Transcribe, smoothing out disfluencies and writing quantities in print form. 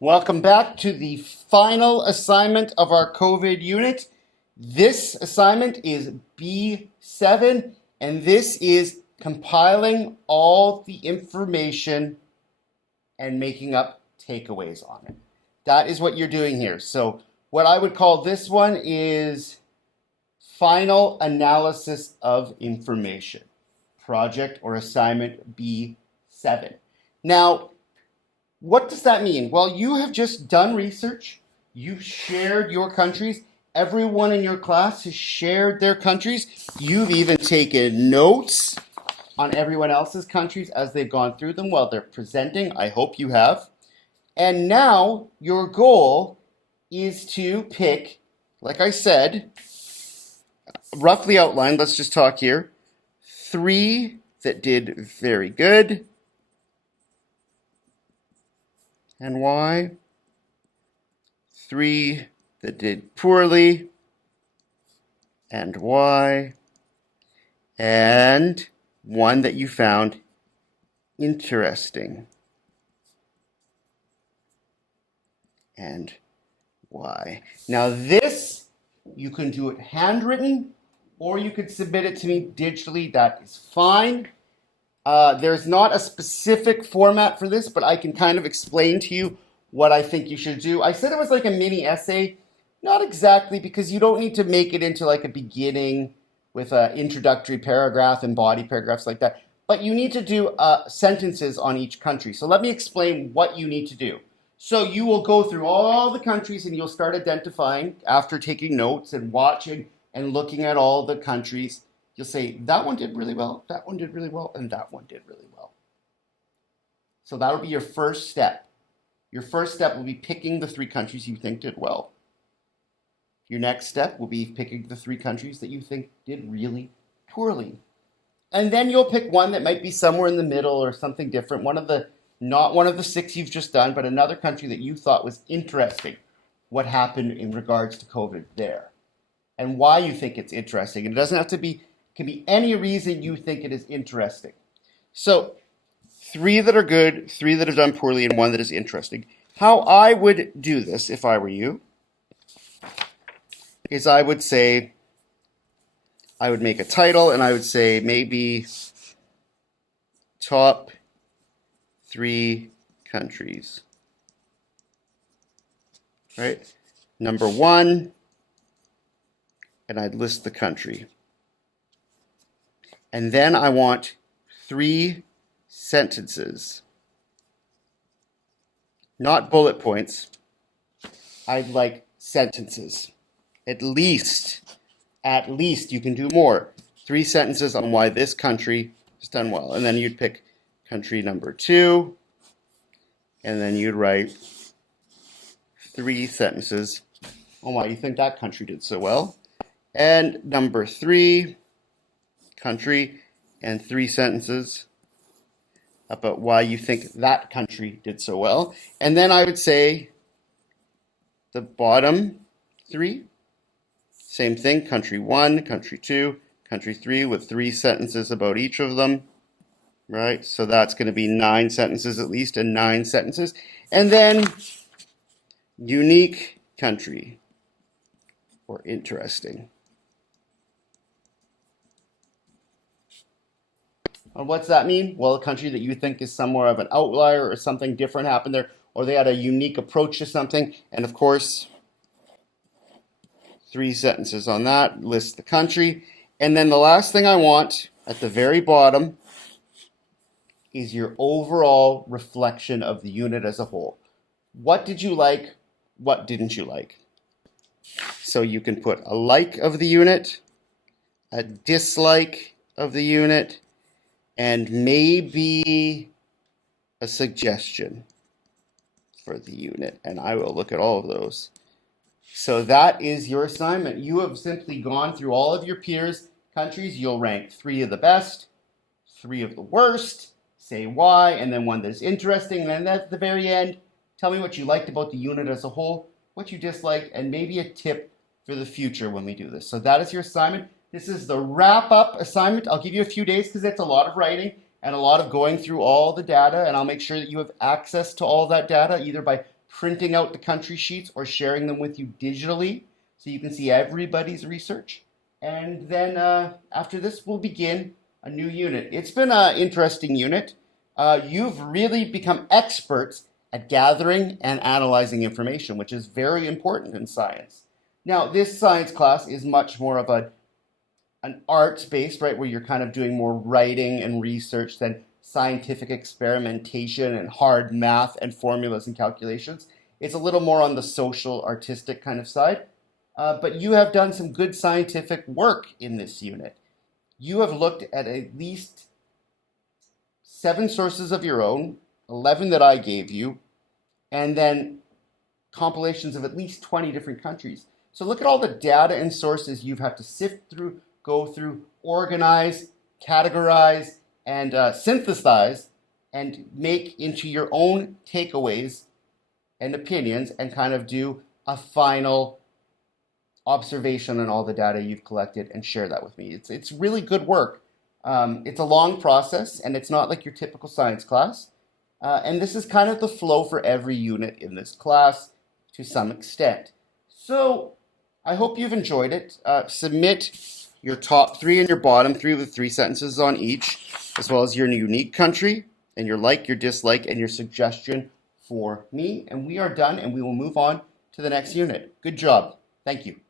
Welcome back to the final assignment of our COVID unit. This assignment is B7, and this is compiling all the information and making up takeaways on it. That is what you're doing here. So what I would call this one is final analysis of information, project or assignment B7. Now, what does that mean? Well, you have just done research. You've shared your countries. Everyone in your class has shared their countries. You've even taken notes on everyone else's countries as they've gone through them while they're presenting. I hope you have. And now your goal is to pick, like I said, roughly outlined, let's just talk here, 3 that did very good. And why? 3 that did poorly, and why? And 1 that you found interesting, and why? Now this, you can do it handwritten, or you could submit it to me digitally. That is fine. There's not a specific format for this, but I can kind of explain to you what I think you should do. I said it was like a mini essay. Not exactly, because you don't need to make it into like a beginning with an introductory paragraph and body paragraphs like that. But you need to do sentences on each country. So let me explain what you need to do. So you will go through all the countries and you'll start identifying after taking notes and watching and looking at all the countries. You'll say, that one did really well, that one did really well, and that one did really well. So that'll be your first step. Your first step will be picking the 3 countries you think did well. Your next step will be picking the 3 countries that you think did really poorly. And then you'll pick one that might be somewhere in the middle or something different. Not one of the 6 you've just done, but another country that you thought was interesting. What happened in regards to COVID there. And why you think it's interesting. And it doesn't have to be, it can be any reason you think it is interesting. So 3 that are good, 3 that have done poorly, and 1 that is interesting. How I would do this if I were you is I would say, I would make a title and I would say maybe top 3 countries, right? Number 1, and I'd list the country. And then I want 3 sentences, not bullet points. I'd like sentences. At least, you can do more. 3 sentences on why this country has done well. And then you'd pick country number 2, and then you'd write 3 sentences on why you think that country did so well. And number 3, country, and 3 sentences about why you think that country did so well. And then I would say the bottom 3, same thing, country 1, country 2, country 3, with 3 sentences about each of them, right? So that's going to be 9 sentences at least, and 9 sentences. And then unique country, or interesting. And what's that mean? Well, a country that you think is somewhere of an outlier or something different happened there, or they had a unique approach to something. And of course, 3 sentences on that, list the country. And then the last thing I want at the very bottom is your overall reflection of the unit as a whole. What did you like? What didn't you like? So you can put a like of the unit, a dislike of the unit, and maybe a suggestion for the unit. And I will look at all of those. So that is your assignment. You have simply gone through all of your peers' countries. You'll rank 3 of the best, 3 of the worst, say why, and then 1 that is interesting. And then at the very end, tell me what you liked about the unit as a whole, what you disliked, and maybe a tip for the future when we do this. So that is your assignment. This is the wrap-up assignment. I'll give you a few days because it's a lot of writing and a lot of going through all the data, and I'll make sure that you have access to all that data either by printing out the country sheets or sharing them with you digitally so you can see everybody's research. And then after this, we'll begin a new unit. It's been an interesting unit. You've really become experts at gathering and analyzing information, which is very important in science. Now, this science class is much more of an arts-based, right, where you're kind of doing more writing and research than scientific experimentation and hard math and formulas and calculations. It's a little more on the social, artistic kind of side. But you have done some good scientific work in this unit. You have looked at least 7 sources of your own, 11 that I gave you, and then compilations of at least 20 different countries. So look at all the data and sources you've had to sift through, go through, organize, categorize, and synthesize, and make into your own takeaways and opinions, and kind of do a final observation on all the data you've collected and share that with me. It's really good work. It's a long process, and it's not like your typical science class. And this is kind of the flow for every unit in this class to some extent. So I hope you've enjoyed it. Submit your top 3 and your bottom 3 with 3 sentences on each, as well as your unique country and your like, your dislike, and your suggestion for me. And we are done, and we will move on to the next unit. Good job. Thank you.